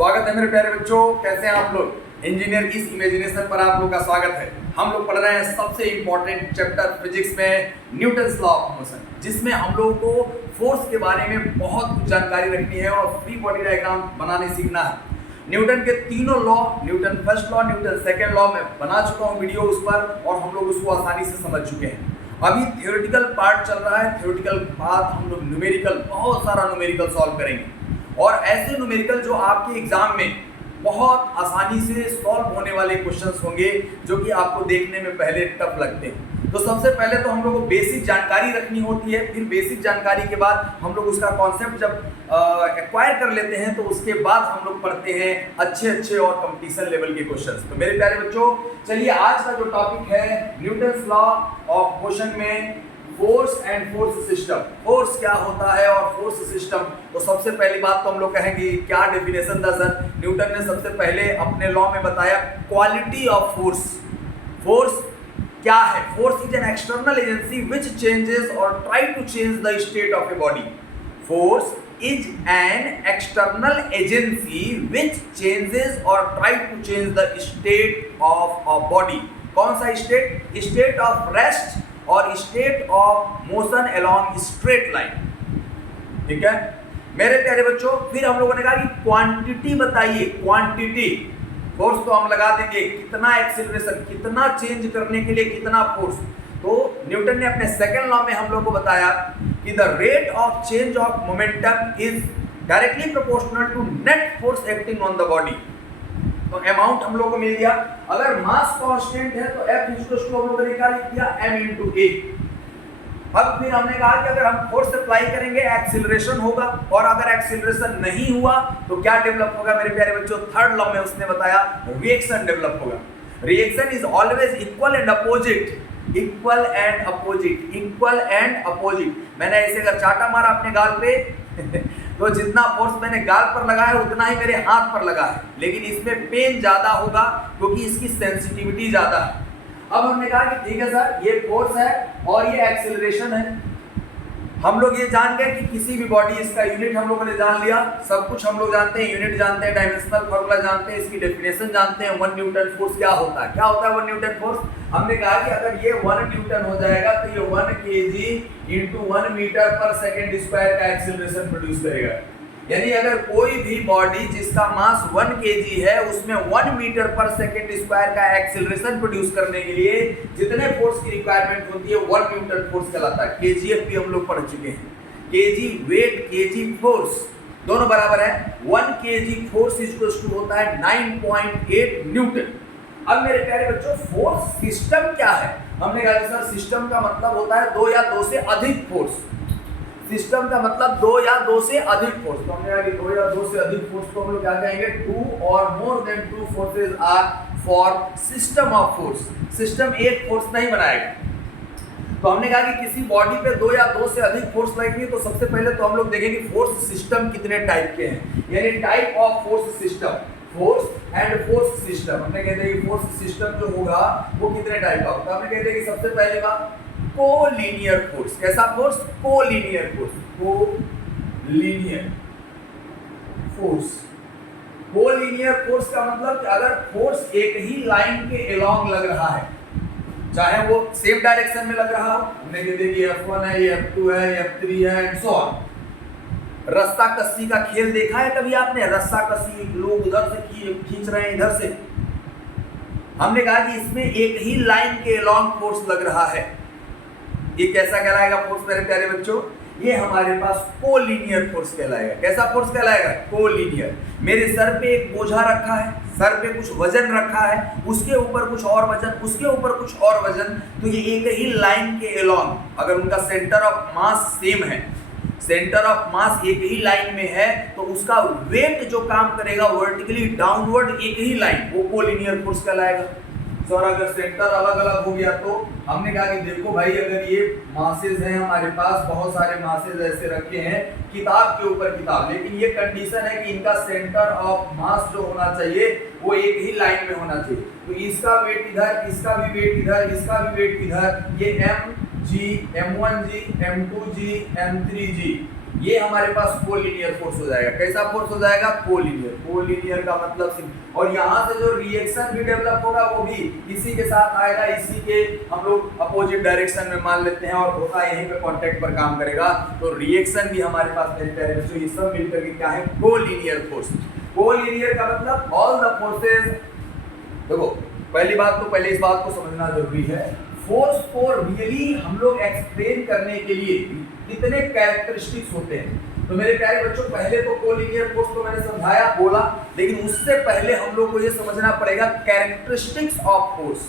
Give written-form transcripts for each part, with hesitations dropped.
स्वागत है मेरे प्यारे बच्चों, कैसे हैं आप लोग। इंजीनियर की इस इमेजिनेशन पर आप लोग का स्वागत है। हम लोग पढ़ रहे हैं सबसे इंपॉर्टेंट चैप्टर फिजिक्स में न्यूटन्स लॉ ऑफ मोशन, जिसमें हम लोगों को फोर्स के बारे में बहुत कुछ जानकारी रखनी है और फ्री बॉडी डायग्राम बनाने सीखना है। न्यूटन के तीनों law, Newton first law, Newton second law में बना चुका हूँ वीडियो उस पर, और हम लोग उसको आसानी से समझ चुके हैं। अभी थ्योरेटिकल पार्ट चल रहा है। थ्योरेटिकल बाद हम लोग न्यूमेरिकल, बहुत सारा न्यूमेरिकल सॉल्व करेंगे, और ऐसे न्यूमेरिकल जो आपके एग्जाम में बहुत आसानी से सॉल्व होने वाले क्वेश्चंस होंगे, जो कि आपको देखने में पहले टफ लगते हैं। तो सबसे पहले तो हम लोग को बेसिक जानकारी रखनी होती है, फिर बेसिक जानकारी के बाद हम लोग उसका कॉन्सेप्ट जब एक्वायर कर लेते हैं तो उसके बाद हम लोग पढ़ते हैं अच्छे और कंपटीशन लेवल के क्वेश्चंस। तो मेरे प्यारे बच्चों, चलिए आज का जो टॉपिक है न्यूटन्स लॉ ऑफ मोशन में force and force system. Force क्या होता है और फोर्स सिस्टम। तो सबसे पहली बात तो हम लोग कहेंगे क्या डेफिनेशन था सर। न्यूटन ने सबसे पहले अपने लॉ में बताया क्वालिटी ऑफ फोर्स। फोर्स क्या है? Force is an external agency which changes or try to change the state of a body. Force is an external agency which changes or try to change the state of a body. कौन सा state? State of rest और state of motion along straight line. ठीक है मेरे प्यारे बच्चों, फिर हम लोगों ने कहा कि क्वांटिटी बताइए। क्वांटिटी, फोर्स तो हम लगा देंगे, कितना एक्सीलरेशन, कितना चेंज करने के लिए कितना फोर्स। तो न्यूटन ने अपने सेकंड लॉ में हम लोग को बताया कि the rate of change of momentum is directly proportional to net force acting on the body. तो अमाउंट हम लोग को मिल गया। अगर मास कांस्टेंट है तो F इक्वल्स टू हम लोगों ने क्या लिख दिया, m into a। अब फिर हमने कहा कि अगर हम फोर्स अप्लाई करेंगे एक्सीलरेशन होगा, और अगर एक्सीलरेशन नहीं हुआ तो क्या डेवलप होगा मेरे प्यारे बच्चों। थर्ड लॉ में उसने बताया रिएक्शन डेवलप होगा। Reaction is always equal and opposite. Equal and opposite, equal and opposite. मैंने ऐसे अगर चाटा मारा अपने गाल पे तो जितना फोर्स मैंने गाल पर लगाया उतना ही मेरे हाथ पर लगा है, लेकिन इसमें पेन ज्यादा होगा क्योंकि इसकी सेंसिटिविटी ज्यादा है। अब हमने कहा कि ठीक है सर, ये फोर्स है और ये एक्सीलरेशन है। हम लोग ये जान गए कि किसी भी बॉडी, इसका यूनिट हम लोगों ने जान लिया, सब कुछ हम लोग जानते हैं, यूनिट जानते हैं, डायमेंशनल फार्मूला जानते हैं, इसकी डेफिनेशन जानते हैं। 1 न्यूटन फोर्स क्या होता है? क्या होता है 1 न्यूटन फोर्स? हमने कहा कि अगर ये 1 न्यूटन हो जाएगा तो ये 1 kg इंटू 1 मीटर पर सेकेंड स्क्वायर का एक्सीलरेशन प्रोड्यूस करेगा। यानी अगर कोई भी बॉडी जिसका मास 1 kg है, उसमें 1 मीटर पर सेकेंड स्क्वायर का एक्सीलरेशन प्रोड्यूस करने के लिए जितने फोर्स की रिक्वायरमेंट होती है 1 न्यूटन फोर्स कहलाता है। केजीएफ भी हम लोग पढ़ चुके हैं। केजी वेट, केजी फोर्स दोनों बराबर है। 1 kg फोर्स इक्वल्स टू होता है 9.8 न्यूटन। अब मेरे प्यारे बच्चों, फोर्स सिस्टम क्या है? हमने कहा सर सिस्टम का मतलब होता है 2 या 2 से अधिक फोर्स। सिस्टम का मतलब 2 या 2 से अधिक फोर्स। तो हमने कहा कि 2 या 2 से अधिक फोर्स को हम लोग क्या कहेंगे? 2 और more than 2 forces are for system of force. System एक फोर्स नहीं बनाएगा। तो हमने कहा कि किसी बॉडी पे 2 या 2 से अधिक फोर्स लगेंगे तो सबसे पहले तो हम लोग देखेंगे फोर्स सिस्टम कितने टाइप के हैं, यानी type of force system. Force and force system, हमने कहते हैं कि फोर्स सिस्टम जो होगा वो कितने टाइप का होगा। हमने कहते हैं कि सबसे पहले बात कोलिनियर फोर्स। कैसा force? Collinear force. Collinear force. Collinear force का मतलब कि अगर फोर्स एक ही लाइन के अलोंग लग रहा है, चाहे वो सेम डायरेक्शन में लग रहा हो, हमने कहते हैं कि F1 है, ये F2 है, ये F3 है एंड सो ऑन। रस्सा कस्सी का खेल देखा है कभी आपने? रस्सा कस्सी, लोग उधर से खींच रहे हैं, इधर से। हमने कहा कि इसमें एक ही लाइन के अलोंग फोर्स लग रहा है। ये कैसा कहलाएगा फोर्स मेरे प्यारे बच्चों? ये हमारे पास कोलिनियर फोर्स कहलाएगा। कैसा फोर्स कहलाएगा? कोलिनियर। मेरे सर पे एक बोझा रखा है, सर पे कुछ वजन रखा है, उसके ऊपर कुछ और वजन, उसके ऊपर कुछ और वजन, तो ये एक ही लाइन के अलोंग, अगर उनका सेंटर ऑफ मास सेम है, सेंटर ऑफ मास एक ही लाइन में है, तो उसका वेट जो काम करेगा वर्टिकली डाउनवर्ड एक ही लाइन, वो कोलिनियर फोर्स कहलाएगा। और अगर सेंटर अलग अलग हो गया तो हमने कहा कि देखो भाई, अगर ये मासेज हैं हमारे पास, बहुत सारे मासेज ऐसे रखे हैं किताब के ऊपर किताब, लेकिन ये कंडीशन है कि इनका सेंटर ऑफ मास जो होना चाहिए वो एक ही लाइन में होना चाहिए। तो इसका वेट इधर, इसका भी वेट इधर, इसका भी वेट इधर, ये mg, m1g, m2g, m3g, ये हमारे पास कोलिनियर फोर्स हो जाएगा। कैसा फोर्स हो जाएगा? कोलिनियर। कोलिनियर का मतलब और यहाँ से जो रिएक्शन भी डेवलप होगा वो भी इसी के साथ आएगा, इसी के हम लोग अपोजिट डायरेक्शन में मान लेते हैं और होता यहीं पे कांटेक्ट पर काम करेगा। तो रिएक्शन भी हमारे पास मेरे प्यारे बच्चों ये सब मिलकर के क्या है? Collinear force. कोलिनियर का मतलब ऑल द फोर्सेस। देखो पहली बात तो पहले इस बात को समझना जरूरी है, फोर्स को रियली हम लोग एक्सप्लेन करने के लिए कितने कैरेक्टरिस्टिक्स होते हैं। तो मेरे प्यारे बच्चों पहले तो कोलिनियर फोर्स को मैंने समझाया बोला, लेकिन उससे पहले हम लोग को ये समझना पड़ेगा कैरेक्टरिस्टिक्स ऑफ फोर्स।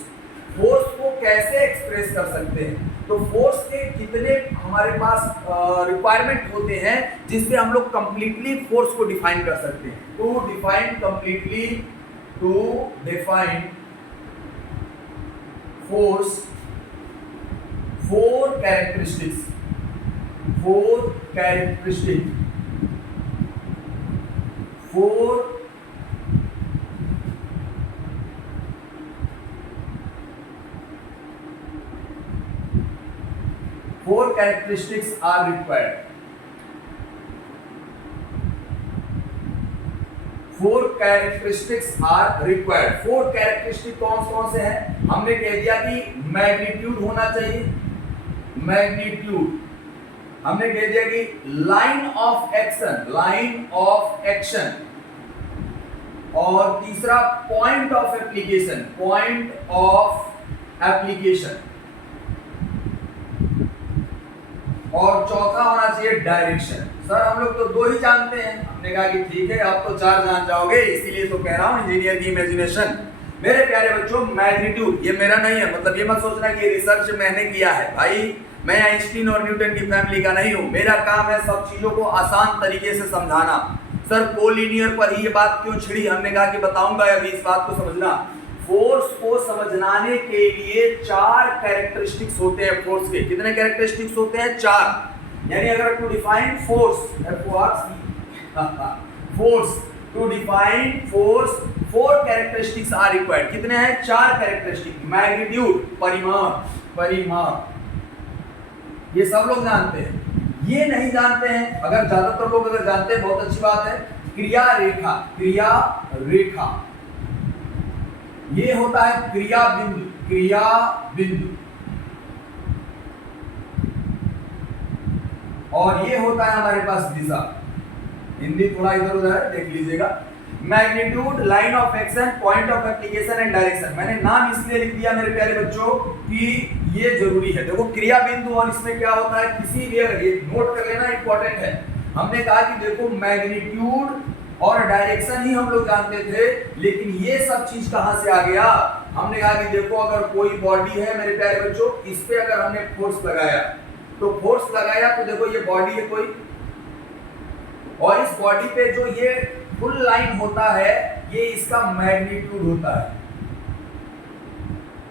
फोर्स को कैसे एक्सप्रेस कर सकते हैं, तो फोर्स के कितने हमारे पास रिक्वायरमेंट होते हैं जिससे हम लोग कंप्लीटली फोर्स को डिफाइन कर सकते हैं। To define force, four characteristics are required। Four characteristic कौन से हैं? हमने कह दिया कि मैग्नीट्यूड होना चाहिए, मैग्नीट्यूड। हमने कह दिया कि लाइन ऑफ एक्शन, और तीसरा पॉइंट ऑफ एप्लीकेशन, और चौथा होना चाहिए डायरेक्शन। सर हम लोग तो 2 ही जानते हैं। हमने कहा कि ठीक है आप तो 4 जान जाओगे, इसीलिए तो कह रहा हूं इंजीनियर की इमेजिनेशन। मेरे प्यारे बच्चों मैग्नीट्यूड ये मेरा नहीं है, मतलब ये मत सोचना कि रिसर्च मैंने किया है। भाई मैं आइंस्टीन और न्यूटन की फैमिली का नहीं हूं, मेरा काम है सब चीजों को आसान तरीके से समझाना। सर कोलिनियर पर ही ये बात क्यों छिड़ी? हमने कहा कि बताऊंगा, अभी इस बात को समझना। फोर्स को समझाने के लिए 4 कैरेक्टरिस्टिक्स होते हैं फोर्स के। कितने कैरेक्टरिस्टिक्स होते हैं? 4। यानी अगर to define force 4 characteristics are required. कितने हैं? 4 कैरेक्टरिस्टिक। मैग्नीट्यूड परिमाप ये सब लोग जानते हैं। ये नहीं जानते हैं, अगर ज्यादातर लोग अगर जानते हैं बहुत अच्छी बात है, क्रिया रेखा ये होता है क्रिया बिंदु, और ये होता है हमारे पास दिशा। हिंदी थोड़ा इधर उधर है, देख लीजिएगा। Magnitude, line of action, point of application and direction. मैंने नाम इसलिए लिख दिया मेरे प्यारे बच्चों कि ये जरूरी है। देखो क्रिया बिंदु, और इसमें क्या होता है, किसी भी ये नोट कर लेना, इंपॉर्टेंट है। हमने कहा कि देखो मैग्नीट्यूड और डायरेक्शन ही हम लोग जानते थे, लेकिन ये सब चीज कहां से आ गया? हमने कहा कि देखो अगर कोई बॉडी है मेरे प्यारे बच्चों, इस पे अगर हमने फोर्स लगाया तो देखो ये बॉडी है कोई, और इस बॉडी पे जो ये फुल लाइन होता है ये इसका मैग्नीट्यूड होता है।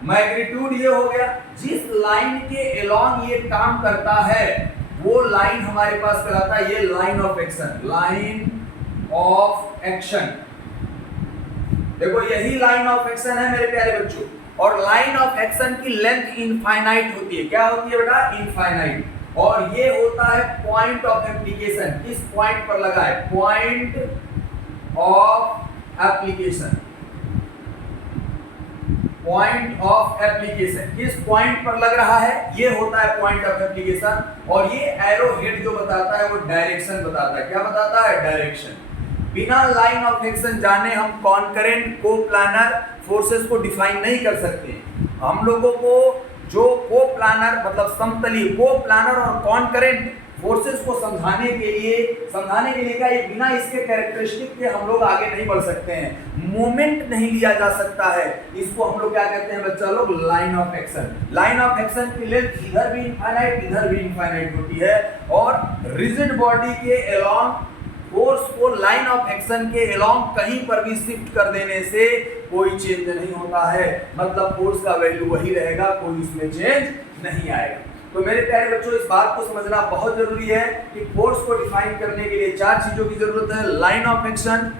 मैग्नीट्यूड ये हो गया, जिस लाइन के अलोंग ये काम करता है वो लाइन हमारे पास कहलाता है ये लाइन ऑफ एक्शन। देखो यही लाइन ऑफ एक्शन है मेरे प्यारे बच्चों, और लाइन ऑफ एक्शन की लेंथ इनफाइनाइट होती है। क्या होती है बेटा? इनफाइनाइट। और ये होता है पॉइंट ऑफ एप्लीकेशन। किस पॉइंट पर लगा है? Point of application. किस पॉइंट पर लग रहा है? ये होता है पॉइंट ऑफ एप्लीकेशन। और ये एरो हेड जो बताता है वो डायरेक्शन बताता है। क्या बताता है? डायरेक्शन। बिना लाइन ऑफ एक्शन जाने हम कॉन्करेंट कोप्लानर फोर्सेस को डिफाइन नहीं कर सकते। हम लोगों को जो कोप्लानर मतलब समतली कोप्लानर और कॉन्करेंट फोर्सेस को समझाने के लिए क्या ये बिना इसके कैरेक्टरिस्टिक के हम लोग आगे नहीं बढ़ सकते हैं। मोमेंट नहीं लिया जा सकता है। इसको हम लोग क्या कहते हैं बच्चा लोग? Line of action. Line of action की लेंथ इधर भी इनफाइनाइट इधर भी इनफाइनाइट होती है, और रिजिड बॉडी के अलोंग फोर्स को लाइन ऑफ एक्शन के अलोंग कहीं पर भी शिफ्ट कर देने से कोई चेंज नहीं होता है। मतलब फोर्स का वैल्यू वही रहेगा, कोई उसमें चेंज नहीं आएगा। तो मेरे प्यारे बच्चों इस बात को समझना बहुत जरूरी है कि फोर्स को डिफाइन करने के लिए 4 चीजों की जरूरत है। Line of action,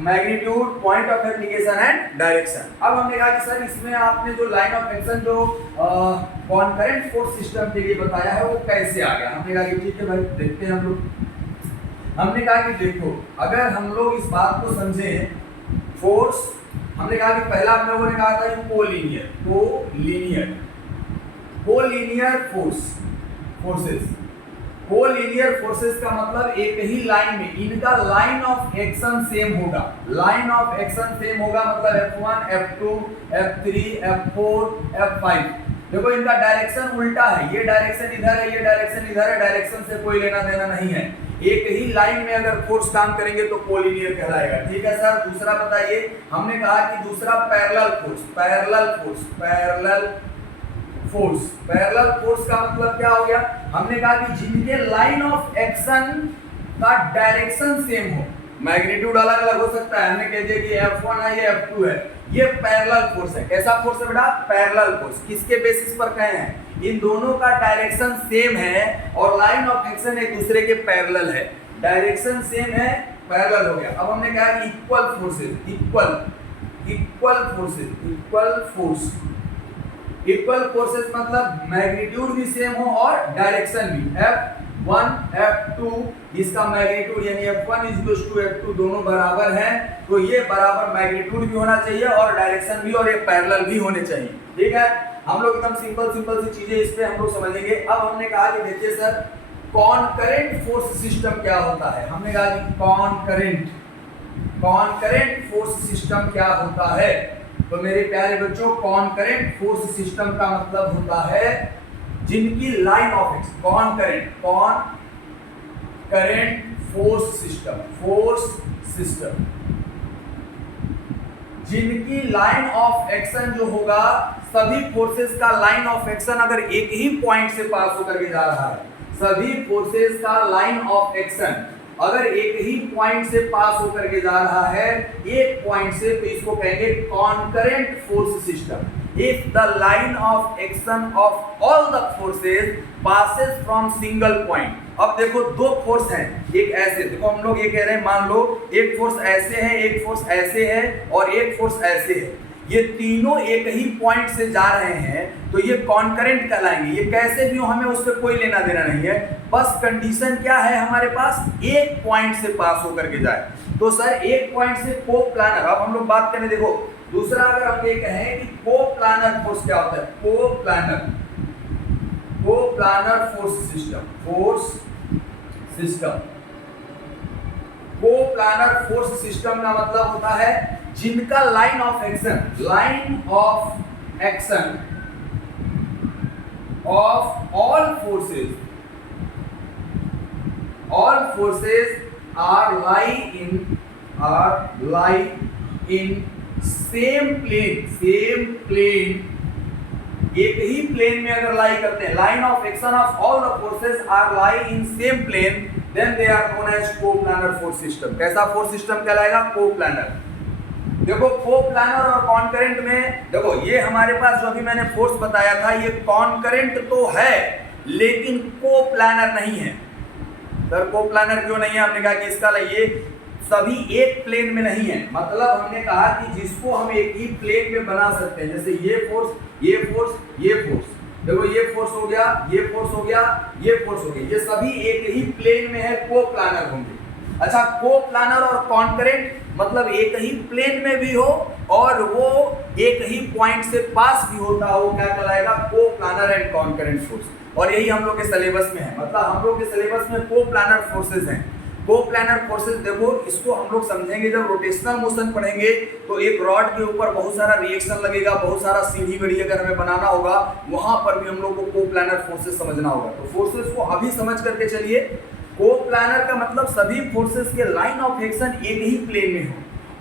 magnitude, point of application and direction. अब हमने कहा कि सर इसमें आपने जो लाइन ऑफ एक्शन जो कॉन्करेंट फोर्स सिस्टम के लिए बताया है वो कैसे आ गया। हमने कहा कि ठीक है भाई देखते हैं हम लोग। हमने कहा कि देखो अगर हम लोग इस बात को समझें, फोर्स हमने कहा कि पहला हम लोगों ने कहा था कि कोलीनियर फोर्सेस। कोलीनियर फोर्सेस का मतलब एक ही लाइन में इनका लाइन ऑफ एक्शन सेम होगा। लाइन ऑफ एक्शन सेम होगा मतलब F1, F2, F3, F4, F5। देखो इनका डायरेक्शन उल्टा है, ये डायरेक्शन इधर है, ये डायरेक्शन इधर है, डायरेक्शन से कोई लेना देना नहीं है। एक ही लाइन में अगर फोर्स काम करेंगे तो कोलिनियर कहलाएगा। ठीक है सर, दूसरा बताइए। हमने कहा कि दूसरा पैरेलल फोर्स का मतलब क्या हो गया। हमने कहा कि जिनके लाइन ऑफ एक्शन का डायरेक्शन सेम हो, मैग्नीट्यूड अलग अलग हो सकता है। हमने कह दिया कि F1 है, ये F2 है, ये पैरेलल फोर्स है। कैसा फोर्स है बेटा? Parallel force. किसके बेसिस पर कहे हैं? इन दोनों का डायरेक्शन सेम है और लाइन ऑफ एक्शन एक दूसरे के पैरेलल है। डायरेक्शन सेम है, पैरेलल हो गया। अब हमने कहा कि इक्वल फोर्सेस मतलब मैग्नीट्यूड भी सेम हो और डायरेक्शन भी। F1, F2 इसका मैग्नीट्यूड यानी F1 F2 दोनों बराबर हैं, तो ये बराबर मैग्नीट्यूड भी होना चाहिए और डायरेक्शन भी, और ये पैरेलल भी होने चाहिए। ठीक है, हम लोग एकदम सिंपल सी चीजें इस पे हम लोग समझेंगे। अब हमने कहा कि देखिए सर कॉन्करेंट फोर्स सिस्टम क्या होता है। हमने कहा कि कॉन्करेंट फोर्स सिस्टम क्या होता है। तो मेरे प्यारे बच्चों, कॉन्करेंट फोर्स सिस्टम का मतलब होता है जिनकी line of action, concurrent force system जिनकी लाइन ऑफ एक्शन जो होगा, सभी फोर्सेस का लाइन ऑफ एक्शन अगर एक ही पॉइंट से पास होकर के जा रहा है, सभी फोर्सेस का लाइन ऑफ एक्शन अगर एक ही पॉइंट से पास होकर के जा रहा है, एक पॉइंट से, तो इसको कहेंगे concurrent force system. If the line of action of all the forces passes from single point। अब देखो दो फोर्स हैं, एक ऐसे, देखो हम लोग ये कह रहे हैं, मान लो एक फोर्स ऐसे है, एक फोर्स ऐसे है और एक फोर्स ऐसे है, ये तीनों एक ही पॉइंट से जा रहे हैं, तो ये कॉन्करेंट कहलाएंगे। ये कैसे भी हो, हमें उससे कोई लेना देना नहीं है, बस कंडीशन क्या है हमारे पास, एक पॉइंट से पास होकर के जाए। तो सर एक पॉइंट से कोप्लानर, अब हम लोग बात करें, देखो दूसरा अगर हम ये कहें कि कोप्लानर फोर्स क्या होता है, कोप्लानर फोर्स सिस्टम का मतलब होता है जिनका line of action of all forces are lie in same plane, एक ही प्लेन में अगर लाई करते हैं, line of action of all the forces are lie in same plane, then they are known as coplanar force system. कैसा force system कहलाएगा? Coplanar. देखो coplanar और कॉन्करेंट में, देखो ये हमारे पास जो अभी मैंने फोर्स बताया था, ये कॉन्करेंट तो है लेकिन कोप्लानर नहीं है। सर कोप्लानर क्यों नहीं है? हमने कहा कि इसका ये सभी एक प्लेन में नहीं है, मतलब हमने कहा कि जिसको हम एक ही प्लेन में बना सकते हैं, जैसे ये फोर्स, देखो ये फोर्स हो गया, ये फोर्स हो गया, ये फोर्स हो गया, ये सभी एक ही प्लेन में है, कोप्लानर होंगे। अच्छा, कोप्लानर और कॉन्करेंट मतलब एक ही प्लेन में भी हो और वो एक ही पॉइंट से पास भी होता हो, क्या कहलाएगा? Coplanar and concurrent force. और यही हम लोग के सिलेबस में है, मतलब हम लोग के सिलेबस में कोप्लानर फोर्सेस हैं। कोप्लानर फोर्सेस, देखो इसको हम लोग समझेंगे जब रोटेशनल मोशन पढ़ेंगे, तो एक रॉड के ऊपर बहुत सारा रिएक्शन लगेगा, बहुत सारा सीढ़ी गढ़ी अगर हमें बनाना होगा, वहां पर भी हम लोग को कोप्लानर फोर्सेस समझना होगा। तो फोर्सेस को अभी समझ करके चलिए। कोप्लानर का मतलब सभी फोर्सेस के लाइन ऑफ एक्शन एक ही प्लेन में हो,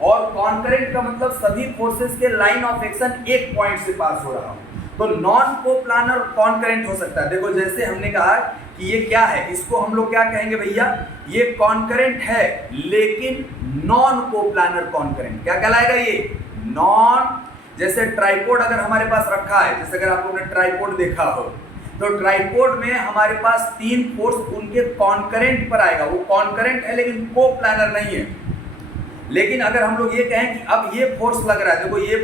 और कॉन्करेंट का मतलब सभी फोर्सेस के लाइन ऑफ एक्शन एक पॉइंट से पास हो रहा हो। तो नॉन कोप्लानर कॉन्करेंट हो सकता है। देखो जैसे हमने कहा कि ये क्या है, इसको हम लोग क्या कहेंगे भैया, ये कॉन्करेंट है लेकिन नॉन कोप्लानर कॉन्करेंट। क्या कहलाएगा ये? नॉन। जैसे ट्राइपॉड अगर हमारे पास रखा है, जैसे अगर आप लोगों ने ट्राइपॉड देखा हो, तो ट्राइपॉड में हमारे पास तीन फोर्स उनके कॉन्करेंट पर आएगा, वो कॉन्करेंट है लेकिन कोप्लानर नहीं है। लेकिन अगर हम लोग ये कहें कि अब ये फोर्स लग रहा है, देखो ये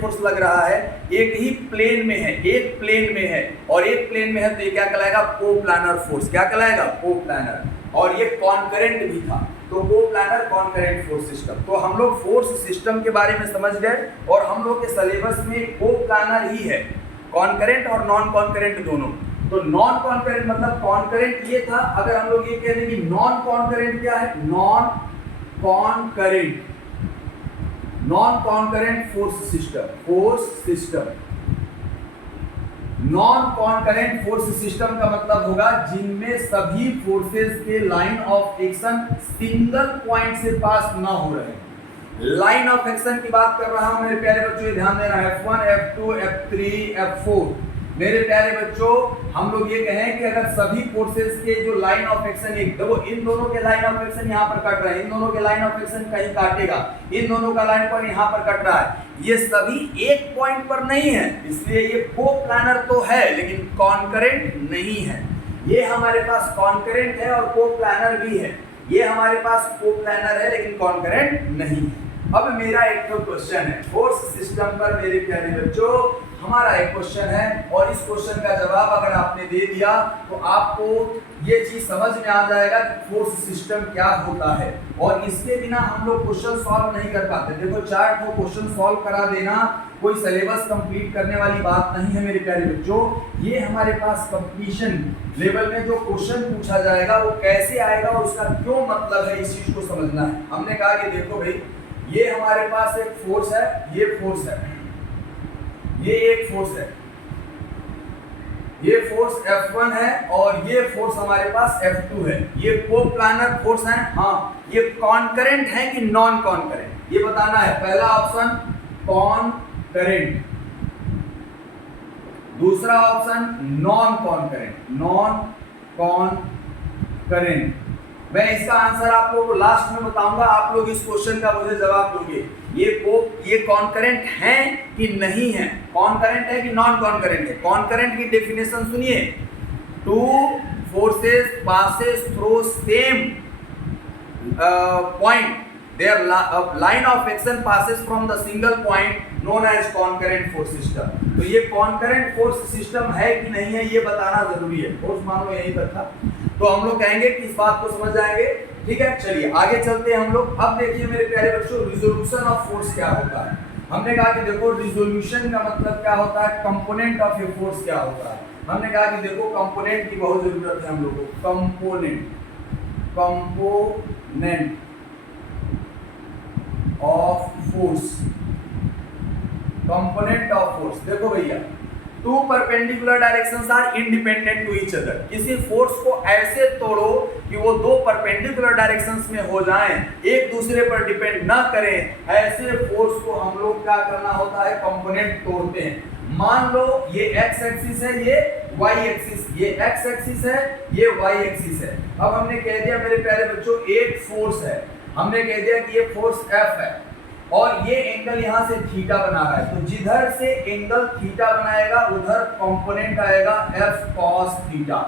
फोर्स लग रहा है, एक ही प्लेन में है, एक प्लेन में है और एक प्लेन में है, तो ये क्या कहलाएगा? Coplanar force. क्या कहलाएगा? कोप्लानर। और ये कॉन्करेंट भी था, तो कोप्लानर कॉन्करेंट फोर्स सिस्टम। तो हम लोग फोर्स सिस्टम के बारे में समझ गए और हम लोग के सिलेबस में कोप्लानर ही है, कॉन्करेंट और नॉन कॉन्करेंट दोनों। तो नॉन कॉन्करेंट मतलब कॉन्करेंट ये था, अगर हम लोग ये कह दें कि नॉन कॉन्करेंट क्या है? Non concurrent force system. Non concurrent force system का मतलब होगा जिनमें सभी फोर्सेस के line of action single point से पास ना हो रहे। लाइन ऑफ एक्शन की बात कर रहा हूं मेरे प्यारे बच्चों, ध्यान देना। F1 F2 F3 F4 मेरे प्यारे बच्चों, हम लोग ये कहें कि अगर सभी फोर्सेस के जो लाइन ऑफ एक्शन, एक देखो इन दोनों के लाइन ऑफ एक्शन यहाँ पर कट रहा है, इन दोनों के लाइन ऑफ एक्शन कहीं काटेगा, इन दोनों का लाइन पर यहाँ पर कट रहा है, ये सभी एक पॉइंट पर नहीं है, इसलिए ये कोप्लानर तो है लेकिन कॉन्करेंट नहीं है। ये हमारे पास कॉन्करेंट है और कोप्लानर भी है। ये हमारे पास कोप्लानर है लेकिन कॉन्करेंट नहीं है। अब मेरा एक तो क्वेश्चन है फोर्स सिस्टम पर मेरे प्यारे बच्चों, हमारा एक क्वेश्चन है और इस क्वेश्चन का जवाब अगर आपने दे दिया तो आपको ये चीज समझ में आ जाएगा कि फोर्स सिस्टम क्या होता है। और इसके बिना हम लोग क्वेश्चन सॉल्व नहीं कर पाते। देखो 4 को क्वेश्चन सॉल्व करा देना कोई सिलेबस कंप्लीट करने वाली बात नहीं है मेरे प्यारे बच्चों। ये हमारे पास कंपटीशन लेवल में जो क्वेश्चन पूछा जाएगा वो कैसे आएगा और उसका क्यों मतलब है, इस चीज को समझना है। हमने कहा कि देखो भाई, ये हमारे पास एक फोर्स है, ये फोर्स है, ये एक फोर्स है, ये फोर्स F1 है और ये फोर्स हमारे पास F2 है। ये कोप्लानर फोर्स है। हाँ, ये कॉन्करेंट है कि नॉन कॉन्करेंट, ये बताना है। पहला ऑप्शन कॉन्करेंट, दूसरा ऑप्शन नॉन कॉन्करेंट। मैं इसका आंसर आप लोगों को लास्ट में बताऊंगा, आप लोग इस क्वेश्चन का मुझे जवाब दोगे। ये कॉन्करेंट है कि नहीं है, कॉन्करेंट है कि नॉन कॉन्करेंट है। कॉन्करेंट की डेफिनेशन सुनिए, two forces passes through same point, their line of action passes from the single point known as concurrent force system. तो ये कॉन्करेंट फोर्स सिस्टम है कि नहीं है ये बताना जरूरी है। फोर्स मानो यहीं तक था, तो हम लोग कहेंगे कि इस बात को समझ जाएंगे। ठीक है, चलिए आगे चलते हैं हम लोग। अब देखिए मेरे प्यारे बच्चों, रिजोल्यूशन ऑफ फोर्स क्या होता है। हमने कहा कि देखो रिजोल्यूशन का मतलब क्या होता है, कंपोनेंट ऑफ ए फोर्स क्या होता है। हमने कहा कि देखो कंपोनेंट की बहुत जरूरत है हम लोगों को। Component of force, component of force. देखो भैया, two perpendicular directions are independent to each other. किसी फोर्स को ऐसे तोड़ो कि वो दो परपेंडिकुलर डायरेक्शंस में हो जाएं, एक दूसरे पर डिपेंड ना करें, ऐसे फोर्स को हम लोग क्या करना होता है, कंपोनेंट तोड़ते हैं। मान लो ये x एक्सिस है, ये y एक्सिस, ये x एक्सिस है, ये y एक्सिस है। अब हमने कह दिया मेरे प्यारे बच्चों एक फोर्स है, हमने कह दिया कि ये फोर्स F है और ये एंगल यहाँ से थीटा बना रहा है, तो जिधर से एंगल थीटा बनाएगा उधर कंपोनेंट आएगा F cos थीटा।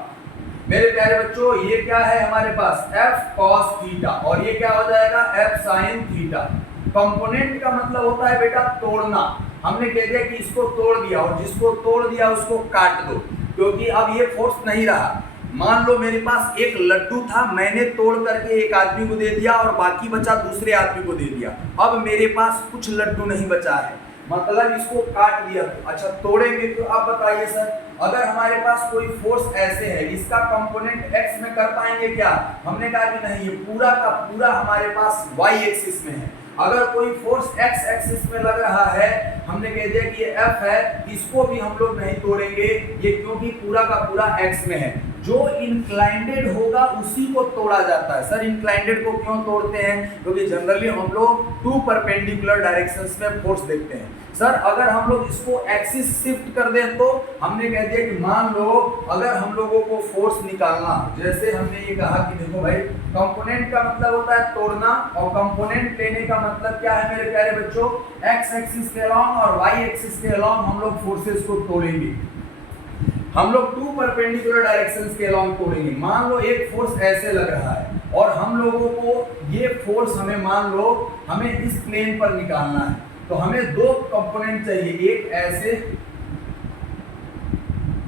मेरे प्यारे बच्चों ये क्या है हमारे पास, F cos थीटा, और ये क्या हो जाएगा, F sin थीटा। कंपोनेंट का मतलब होता है बेटा तोड़ना। हमने कह दिया कि इसको तोड़ दिया और जिसको तोड़ दिया उसको काट दो, क्योंकि अब ये फोर्स नहीं रहा। मान लो मेरे पास एक लड्डू था, मैंने तोड़ करके एक आदमी को दे दिया और बाकी बचा दूसरे आदमी को दे दिया। अब मेरे पास कुछ लड्डू नहीं बचा है, मतलब इसको काट दिया। अच्छा तोड़ेंगे तो अब बताइए सर, अगर हमारे पास कोई फोर्स ऐसे है, इसका कंपोनेंट x में कर पाएंगे क्या? हमने कहा कि नहीं, ये पूरा का पूरा हमारे पास y एक्सिस में है। अगर कोई फोर्स x एक्सिस में लग रहा है, हमने कह दिया कि ये F है, इसको भी हम लोग नहीं तोड़ेंगे, ये क्योंकि पूरा का पूरा x में है। जो इंक्लाइंडेड होगा उसी को तोड़ा जाता है। सर इंक्लाइंडेड को क्यों तोड़ते हैं? क्योंकि जनरली हम लोग टू परपेंडिकुलर डायरेक्शंस में फोर्स देखते हैं। सर अगर हम लोग इसको एक्सिस शिफ्ट कर दें तो हमने कह दिया कि मान लो अगर हम लोगों को फोर्स निकालना, जैसे हमने ये कहा कि देखो भाई कंपोनेंट का मतलब होता है तोड़ना और कंपोनेंट लेने का मतलब क्या है मेरे प्यारे बच्चों, एक्स एक्सिस के अलॉन्ग और वाई एक्सिस के अलॉन्ग हम लोग फोर्सेस को तोड़ेंगे। हम लोग टू परपेंडिकुलर डायरेक्शंस के अलॉन्ग तोड़ेंगे। मान लो एक फोर्स ऐसे लग रहा है, और हम लोगों को ये फोर्स हमें मान लो हमें इस प्लेन पर निकालना है, तो हमें दो कंपोनेंट चाहिए, एक ऐसे,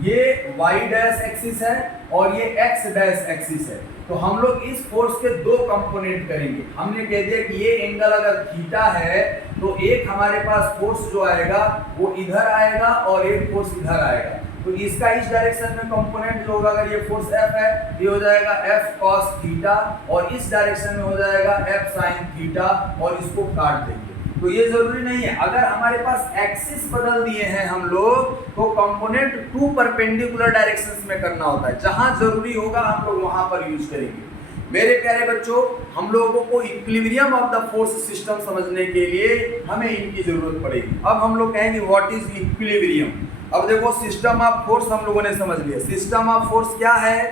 ये y डैश एक्सिस है और ये x डैश एक्सिस है। तो हम लोग इस फोर्स के दो कंपोनेंट करेंगे। हमने कह दिया कि ये एंगल अगर थीटा है तो एक हमारे पास फोर्स जो आएगा वो इधर आएगा और एक फोर्स इधर आएगा। तो इसका इस डायरेक्शन में कंपोनेंट जो होगा, अगर ये फोर्स F है, ये हो जाएगा F cos थीटा, और इस डायरेक्शन में हो जाएगा F sin थीटा, और इसको काट देंगे। तो ये जरूरी नहीं है, अगर हमारे पास एक्सिस बदल दिए हैं हम लोग तो कंपोनेंट टू परपेंडिकुलर डायरेक्शंस में करना होता है। जहां जरूरी होगा हम लोग वहां पर यूज करेंगे। मेरे प्यारे बच्चों, हम लोगों को equilibrium of the force system समझने के लिए हमें इनकी जरूरत पड़ेगी। अब हम लोग कहेंगे व्हाट इज इक्विलिब्रियम। अब देखो, सिस्टम ऑफ फोर्स हम लोगों ने समझ लिया। सिस्टम ऑफ फोर्स क्या है?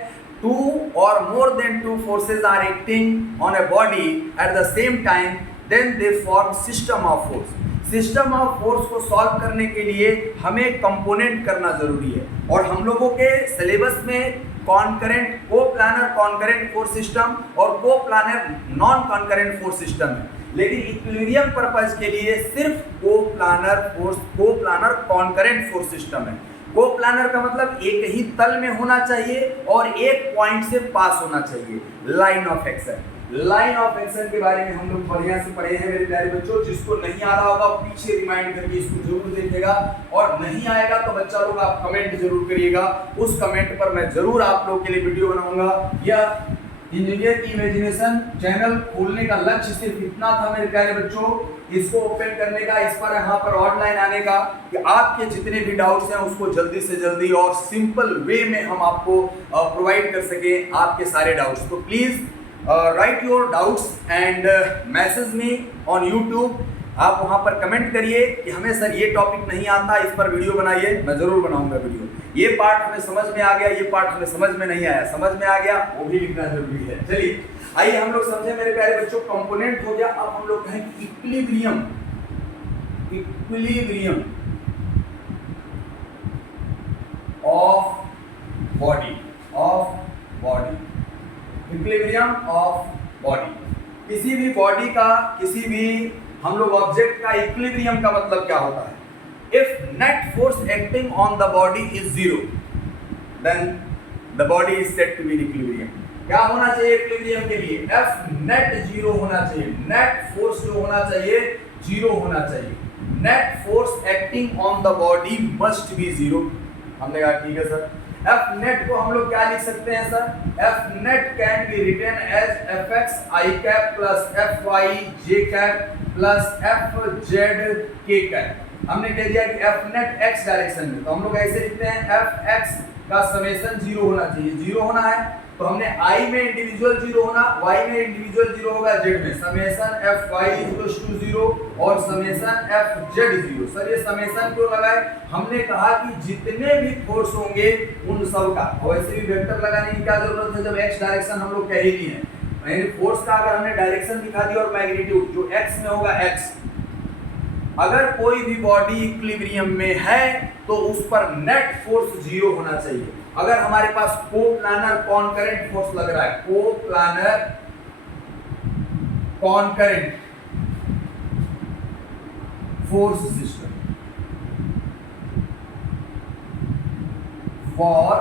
टू और more than two forces are acting on a body at the same time, then they form system of force. System of force को सॉल्व करने के लिए हमें कंपोनेंट करना जरूरी है, और हम लोगों के सिलेबस में कॉन्करेंट, को प्लानर कॉन्करेंट फोर्स सिस्टम और coplanar non concurrent force system है। लेकिन इक्विलिब्रियम पर्पस के लिए सिर्फ coplanar force, coplanar concurrent force system है। को प्लानर का मतलब एक ही तल में होना चाहिए और एक पॉइंट से पास होना चाहिए, line of action. Line of action के बारे में हम लोग बढ़िया से पढ़े हैं मेरे प्यारे बच्चों। जिसको नहीं आ रहा होगा पीछे रिमाइंड करके इसको जरूर देखेगा, और नहीं आएगा तो बच्चा लोग आप कमेंट जरूर करिएगा। उस कमेंट पर मैं जरूर आप लोग के लिए वीडियो बनाऊंगा। यह इंजीनियर की इमेजिनेशन चैनल खोलने का लक्ष्य सिर्फ इतना था मेरे प्यारे बच्चों, इसको ओपन करने का, इस पर यहाँ पर ऑनलाइन आने का, कि आपके जितने भी डाउट्स हैं उसको जल्दी से जल्दी और सिंपल वे में हम आपको प्रोवाइड कर सके आपके सारे डाउट्स। तो please right your doubts and message me on YouTube. आप वहां पर कमेंट करिए कि हमें सर ये टॉपिक नहीं आता, इस पर वीडियो बनाइए, मैं जरूर बनाऊंगा वीडियो। ये पार्ट हमें समझ में आ गया, ये पार्ट हमें समझ में नहीं आया, समझ में आ गया वो भी लिखना जरूरी है। चलिए आइए हम लोग समझे मेरे प्यारे बच्चों, कंपोनेंट हो गया। अब हम लोग कहें equilibrium. Equilibrium of body, of body, equilibrium of body. किसी भी बॉडी का, किसी भी हम लोग ऑब्जेक्ट का इक्विलिब्रियम का मतलब क्या होता है? If net force acting on the body is zero, then the body is said to be in equilibrium. क्या होना चाहिए इक्विलिब्रियम के लिए? एफ नेट जीरो होना चाहिए। नेट फोर्स जो होना चाहिए जीरो होना चाहिए। Net force acting on the body must be zero. हमने कहा ठीक है सर। एफ नेट को हम लोग क्या लिख सकते हैं sir? F net can be written as F x i cap plus F y j cap plus F z k cap. हमने कह दिया कि एफ नेट एक्स डायरेक्शन में, तो हम लोग ऐसे लिखते हैं एफ एक्स का समेशन जीरो होना चाहिए। जीरो होना है तो हमने आई में इंडिविजुअल जीरो होना, वाई में इंडिविजुअल जीरो होगा, जेड में summation F Y equals to zero और summation F Z zero. Sir ये समेशन क्यों लगाए? हमने कहा कि जितने भी फोर्स होंगे उन सब का, वैसे भी वेक्टर लगाने की क्या जरूरत है जब एक्स डायरेक्शन हम लोग कह ही नहीं है। यानी फोर्स का अगर हमने डायरेक्शन दिखा दी और मैग्नीट्यूड जो एक्स में होगा एक्स, अगर कोई भी बॉडी इक्विलिब्रियम में है तो उस पर नेट फोर्स जीरो होना चाहिए। अगर हमारे पास को प्लानर कॉन्करेंट फोर्स लग रहा है, coplanar concurrent force system for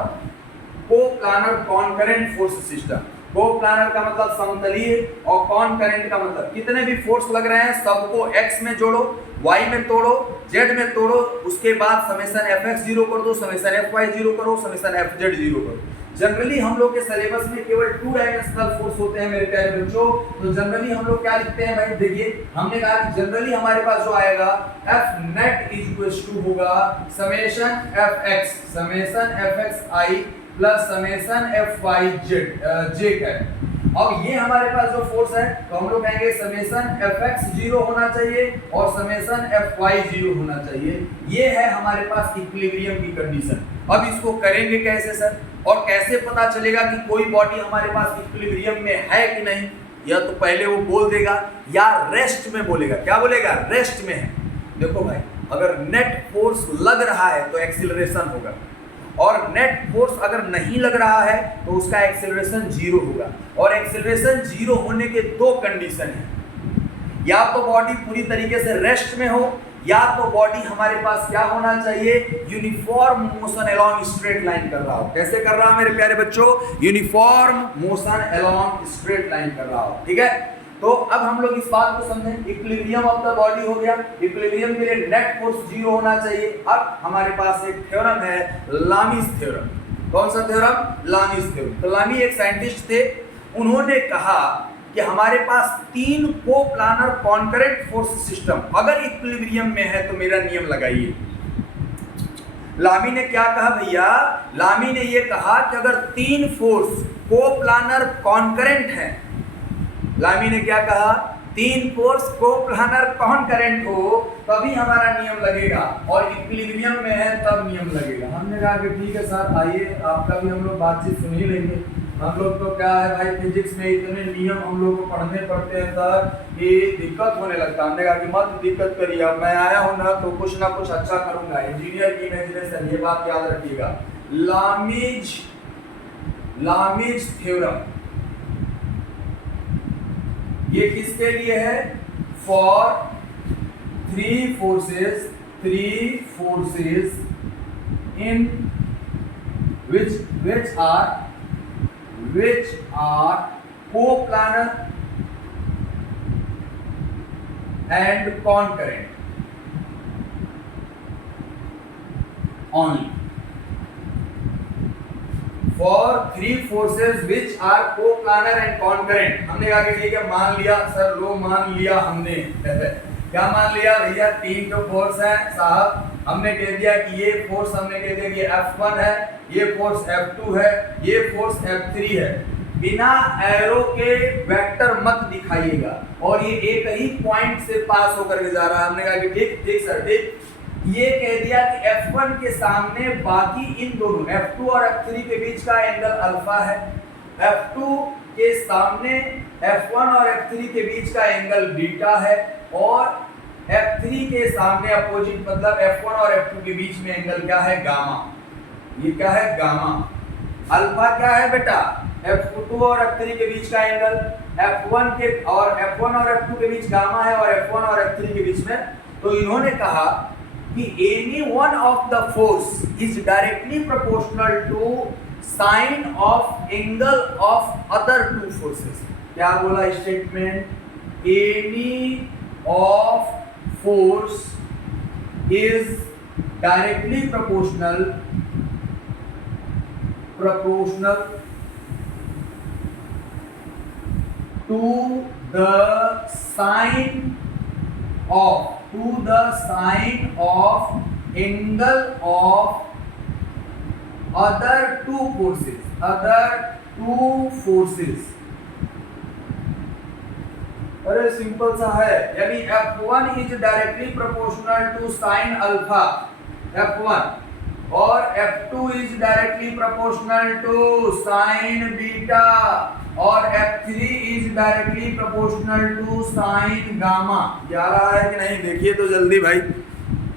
coplanar concurrent force system. Coplanar का मतलब समतलीय और कॉन्करेंट का मतलब कितने भी फोर्स लग रहे हैं सबको एक्स में जोड़ो, वाई में तोड़ो, जेड में तोड़ो, उसके बाद समेशन एफ एक्स जीरो कर दो, समेशन एफ वाई जीरो करो, समेशन एफ जेड जीरो करो। जनरली हम लोग के सिलेबस में केवल टू डायमेंशनल फोर्स होते हैं मेरे प्यारे बच्चों। तो जनरली हम लोग क्या लिखते हैं भाई? देखिए हमने कहा कि जनरली हमारे पास जो आएगा F net is equals to होगा summation F X, summation F x I plus summation F Y Z J cap. अब ये हमारे पास जो फोर्स है तो हम लोग कहेंगे समेशन एफ एक्स जीरो होना चाहिए और समेशन एफ वाई जीरो होना चाहिए। ये है हमारे पास इक्विलिब्रियम की कंडीशन। अब इसको करेंगे कैसे सर, और कैसे पता चलेगा कि कोई बॉडी हमारे पास इक्विलिब्रियम में है कि नहीं? या तो पहले वो बोल देगा या रेस्ट में बोलेगा। क्या बोलेगा? रेस्ट में है। देखो भाई, अगर नेट फोर्स लग रहा है तो एक्सीलरेशन होगा, और नेट फोर्स अगर नहीं लग रहा है तो उसका एक्सेलरेशन जीरो होगा। और एक्सेलरेशन 0 होने के दो कंडीशन है, या तो बॉडी पूरी तरीके से रेस्ट में हो, या तो बॉडी हमारे पास क्या होना चाहिए, uniform motion along straight line कर रहा हो। कैसे कर रहा हो मेरे प्यारे बच्चों, uniform motion along straight line कर रहा हो। ठीक है, तो अब हम लोग इस बात को समझें, इक्विलिब्रियम ऑफ द बॉडी हो गया, इक्विलिब्रियम के लिए नेट फोर्स 0 होना चाहिए। अब हमारे पास एक थ्योरम है, लामीज थ्योरम। कौन सा थ्योरम, लामीज थ्योरम। तो लामी एक साइंटिस्ट थे, उन्होंने कहा कि हमारे पास 3 कोप्लानर कॉन्करेंट फोर्स सिस्टम अगर इक्विलिब्रियम में है तो मेरा नियम लगाइए। लामी ने क्या कहा भैया, लामी ने ये कहा कि अगर 3 फोर्स कोप्लानर कॉन्करेंट है, लामी ने क्या कहा, 3 फोर्स कोप्लानर कॉन्करेंट हो तभी हमारा नियम लगेगा, और इक्विलिब्रियम में है तब नियम लगेगा। हमने कहा कि ठीक है सर, आइए आपका भी हम लोग बातचीत सुन ही लेंगे। हम लोग तो क्या है भाई, फिजिक्स में इतने नियम हम लोग को पढ़ने पड़ते हैं सर कि दिक्कत होने लगता है। हमने कहा कि मत दिक्कत करिए, अब मैं आया हूँ ना तो कुछ ना कुछ अच्छा करूंगा। इंजीनियर की इमेजिनेशन, ये बात याद रखिएगा। लामीज थ्योरम ये किसके लिए है, for 3 forces in which are coplanar and concurrent only. For 3 forces which are coplanar and concurrent, हमने कहा कि ठीक है, मान लिया सर, लो मान लिया हमने क्या मान लिया भैया, 3 तो फोर्स है साहब। हमने कह दिया कि ये फोर्स, हमने कह दिया कि F1 है, ये फोर्स F2 है, ये फोर्स F3 है। बिना एरो के वेक्टर मत दिखाइएगा, और ये एक ही पॉइंट से पास होकर के जा रहा है। हमने कहा कि ठीक ठीक सर ठीक। ये कह दिया कि F1 के सामने बाकी इन दोनों F2 और F3 के बीच का एंगल अल्फा है, F2 के सामने F1 और F3 के बीच का एंगल बीटा है, और F3 के सामने अपोजिट मतलब F1 और F2 के बीच में एंगल क्या है, गामा। ये क्या है, गामा। अल्फा क्या है बेटा, F2 और F3 के बीच का एंगल, F1 और F2 के बीच गामा है, और F1 और F3 के बीच में। तो इन्होंने कहा कि any one of the force is directly proportional to sine of angle of other 2 forces. क्या बोला statement, any of force is directly proportional to the sine of angle of other 2 forces। अरे simple सा है, यानी F1 is directly proportional to sine alpha F1, और F2 is directly proportional to sine beta, और F3 is directly proportional to sine gamma. ये आ रहा है कि नहीं, देखिए तो जल्दी भाई,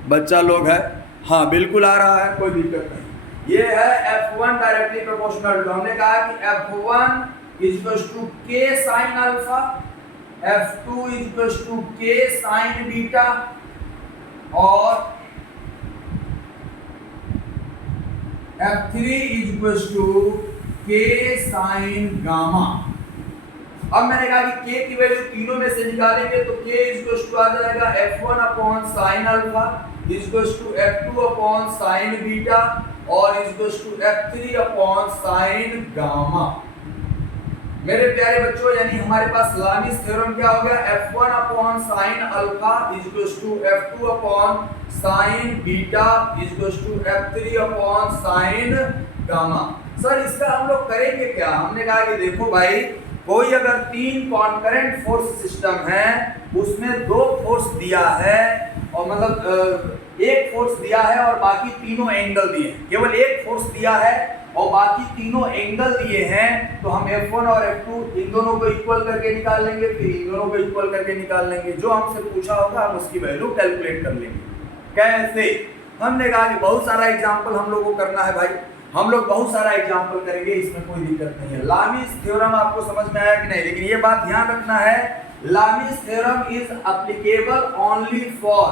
बच्चा लोग है। हाँ बिल्कुल आ रहा है, कोई दिक्कत नहीं। ये है F1 डायरेक्टली प्रोपोर्शनल टू, हमने कहा कि F1 is equal to K sine alpha, F2 is equals to K sin beta, और F3 is equals to K sin gamma. अब मैंने कहा कि K की वैल्यू तीनों में से निकालेंगे तो K is equals to आ जाएगा F1 upon sine alpha is equals to F2 upon sine beta, और is equals to F3 upon sine gamma. मेरे प्यारे बच्चों, यानी हमारे पास लामीज थ्योरम क्या हो गया, F1 upon sine alpha is equals to F2 upon sine beta is equals to F3 upon sine gamma. Sir इसका हम लोग करेंगे क्या, हमने कहा कि देखो भाई, कोई अगर 3 कॉन्करेंट फोर्स सिस्टम है, उसमें 2 फोर्स दिया है, और मतलब एक फोर्स दिया है और बाकी तीनों एंगल दिए, केवल एक फोर्स दिया है और बाकी तीनों एंगल दिए हैं, तो हम F1 और F2 इन दोनों को इक्वल करके निकाल लेंगे, फिर इन दोनों को इक्वल करके निकाल लेंगे। जो हमसे पूछा होगा हम उसकी वैल्यू कैलकुलेट कर लेंगे। कैसे, हमने कहा कि बहुत सारा एग्जांपल हम लोग को करना है भाई। हम लोग बहुत सारा एग्जाम्पल करेंगे, इसमें कोई दिक्कत नहीं है। लामीज थ्योरम आपको समझ में आया कि नहीं? लेकिन ये बात ध्यान रखना है, Lami's theorem is applicable only for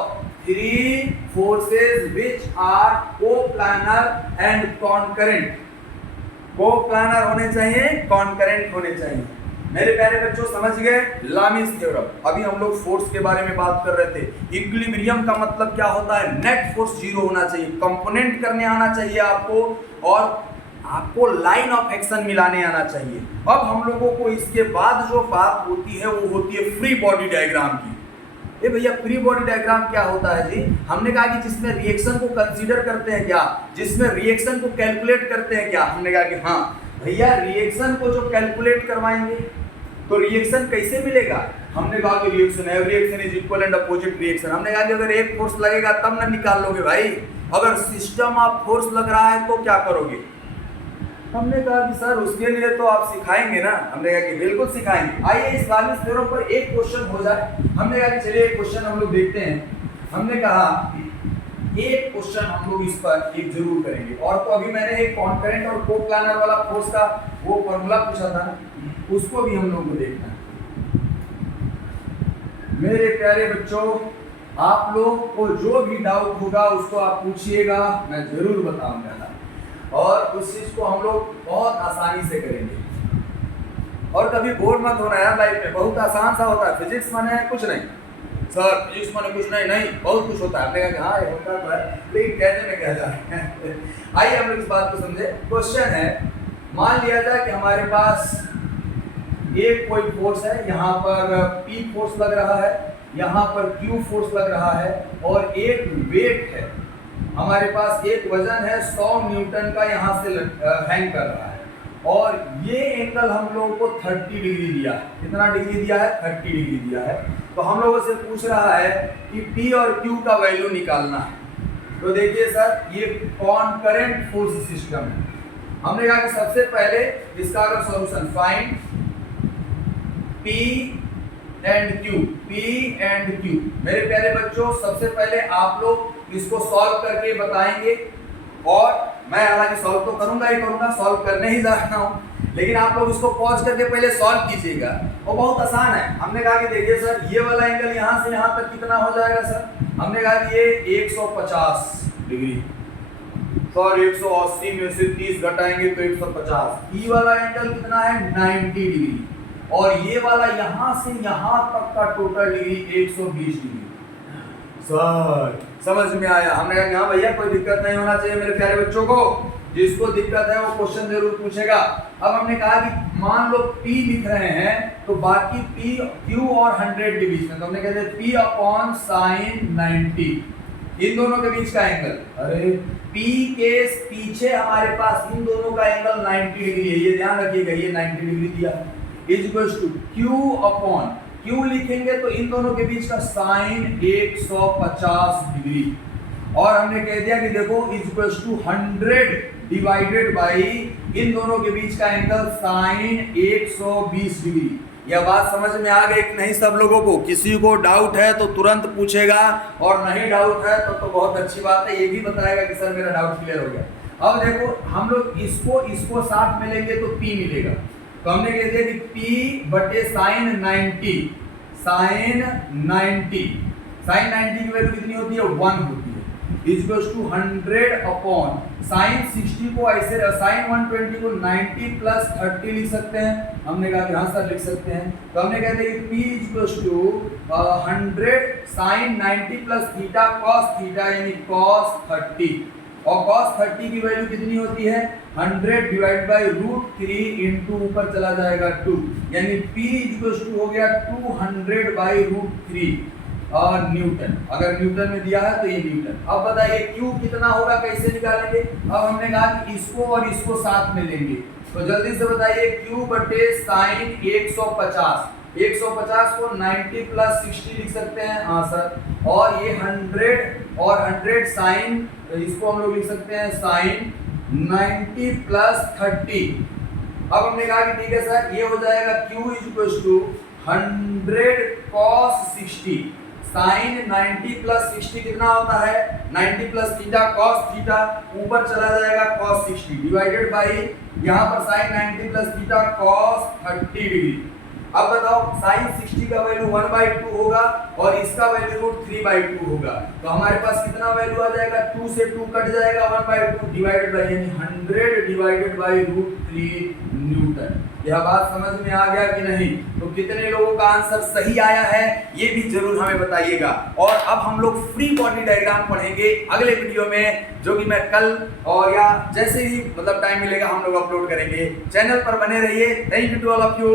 3 forces which are coplanar and concurrent. Coplanar होने चाहिए, कॉन्करेंट होने चाहिए। मेरे प्यारे बच्चों समझ गए लामीज थ्योरम। अभी हम लोग फोर्स के बारे में बात कर रहे थे। इक्विलिब्रियम का मतलब क्या होता है? नेट फोर्स जीरो होना चाहिए, कंपोनेंट करने आना चाहिए आपको, और आपको लाइन ऑफ एक्शन मिलाने आना चाहिए। अब हम लोगों को इसके बाद जो बात होती है वो होती है फ्री बॉडी डायग्राम की। ये भैया फ्री बॉडी डायग्राम क्या होता है जी? हमने कहा कि जिसमें रिएक्शन को कंसीडर करते हैं क्या, जिसमें रिएक्शन को कैलकुलेट करते हैं क्या? हमने कहा कि हाँ भैया, रिएक्शन को जो कैलकुलेट करवाएंगे तो रिएक्शन कैसे मिलेगा? हमने कहा कि रिएक्शन है, reaction is equal and opposite reaction. हमने कहा कि अगर एक फोर्स लगेगा तब ना निकाल लोगे भाई, अगर सिस्टम ऑफ फोर्स लग रहा है तो क्या करोगे? हमने कहा कि सर उसके लिए तो आप सिखाएंगे ना। हमने कहा कि बिल्कुल सिखाएंगे। आइए इस लामीज थ्योरम पर एक क्वेश्चन हो जाए। हमने कहा कि चलिए एक क्वेश्चन हम लोग देखते हैं। हमने कहा एक क्वेश्चन हम लोग इस पर एक जरूर करेंगे। और तो अभी मैंने एक कॉन्करेंट और कोप्लानर वाला फोर्स का वो फॉर्मूला पूछा था, उसको भी हम लोग को देखना है। मेरे प्यारे बच्चों, आप लोग को जो भी डाउट होगा उसको आप पूछिएगा, मैं जरूर बताऊंगा। और उस चीज को हम लोग बहुत आसानी से करेंगे। और कभी बोर मत होना यार, लाइफ में बहुत आसान सा होता है। फिजिक्स माने कुछ नहीं सर, फिजिक्स माने कुछ नहीं, नहीं बहुत कुछ होता है। आपने कहा कि हाँ ये होता तो है, लेकिन कहने में क्या जा रहा है। आइए हम लोग इस बात को समझे। क्वेश्चन है, मान लिया जाए कि हमारे पास एक कोई फोर्स है, यहाँ पर P फोर्स लग रहा है, यहाँ पर Q फोर्स लग रहा है, और एक वेट है हमारे पास, एक वजन है 100 न्यूटन का, यहाँ से हैंग कर रहा है, और ये एंगल हम लोगों को 30 डिग्री दिया है। कितना डिग्री दिया है? 30 डिग्री दिया है। तो हम लोगों से पूछ रहा है कि P और Q का वैल्यू निकालना है। तो देखिए सर, ये कॉन्करेंट फोर्स सिस्टम है। हमने कहा कि सबसे पहले इसका अगर solution find P and Q, P and Q। मेरे प्यारे बच्चों, सबसे पहले आप लोग इसको सॉल्व करके बताएंगे, और मैं हालांकि सॉल्व तो करूंगा ही करूंगा, सॉल्व करने ही जा रहा हूं, लेकिन आप लोग इसको पॉज करके पहले सॉल्व कीजिएगा। और बहुत आसान है। हमने कहा कि देखिए सर, ये वाला एंगल यहाँ से यहाँ तक कितना हो जाएगा सर? हमने कहा कि ये 150 डिग्री, सर 180 में से 30 घटाएंगे तो 150। ई वाला एंगल कितना है? 90 डिग्री, और ये वाला यहाँ से यहाँ तक का टोटल डिग्री 120 डिग्री। सर समझ में आया? हमने कहा हाँ भैया कोई दिक्कत नहीं होना चाहिए मेरे प्यारे बच्चों को, जिसको दिक्कत है वो क्वेश्चन जरूर पूछेगा। अब हमने कहा कि मान लो P लिख रहे हैं, तो बाकी P Q और 100 डिवीजन, तो हमने कहते हैं P अपॉन साइन 90, इन दोनों के बीच का एंगल। अरे P के पीछे हमारे पास इन दोनों का एंगल 90 डिग्री है, ये ध्यान रखिएगा, ये 90 डिग्री दिया, is equals to Q upon, Q लिखेंगे तो इन दोनों के बीच का साइन 150 डिग्री, और हमने कह दिया कि देखो is equals to 100 divided by इन दोनों के बीच का एंगल साइन 120 डिग्री। यह बात समझ में आ गई कि नहीं सब लोगों को? किसी को डाउट है तो तुरंत पूछेगा, और नहीं डाउट है तो बहुत अच्छी बात है, ये भी बताएगा कि सर मेरा डाउट क्लियर हो गया। अब देखो हम लोग इसको साथ में लेंगे तो P मिलेगा, तो हमने कह दिया कि P बटे साइन 90, साइन 90 की वैल्यू कितनी होती है? 1 होती है, इक्वल्स टू 100 अपॉन साइन 60 को ऐसे, साइन 120 को 90 प्लस 30 लिख सकते हैं। हमने कहा कि हाँ सर लिख सकते हैं, तो हमने कहते हैं कि P equals to 100 sine 90 plus theta cos theta, यानी कॉस 30, और cos 30 की वैल्यू कितनी होती है? 100 डिवाइड बाई √3 इंटू ऊपर चला जाएगा 2, यानी P इक्वल्स टू हो गया 200 बाई √3 और न्यूटन। अगर न्यूटन में दिया है तो ये न्यूटन। अब बताइए Q कितना होगा, कैसे निकालेंगे? अब हमने कहा कि इसको और इसको साथ में लेंगे, तो जल्दी से बताइए Q बटे साइन 150 को 90 प्लस 60 लिख सकते हैं, हाँ सर, और ये 100 और 100 साइन, इसको हम लोग लिख सकते हैं साइन 90 प्लस 30। अब हमने कहा कि ठीक है सर, ये हो जाएगा Q is equal to 100 cos 60, sine 90 plus 60 कितना होता है 90 प्लस थीटा कॉस थीटा, ऊपर चला जाएगा कॉस 60 डिवाइडेड बाई यहाँ पर sine 90 plus theta cos 30 degree. अब बताओ साइन 60 का वैल्यू 1/2 होगा और इसका वैल्यू √3/2 होगा, तो हमारे पास कितना वैल्यू आ जाएगा 2 से 2 कट जाएगा 1/2 डिवाइडेड बाई यानी 100 डिवाइडेड बाई √3 न्यूटन। यह बात समझ में आ गया कि नहीं? तो कितने लोगों का आंसर सही आया है ये भी जरूर हमें बताइएगा। और अब हम लोग फ्री बॉडी डायग्राम पढ़ेंगे अगले वीडियो में, जो कि मैं कल और या जैसे ही मतलब टाइम मिलेगा हम लोग अपलोड करेंगे। चैनल पर बने रहिए। Thank you to all of you.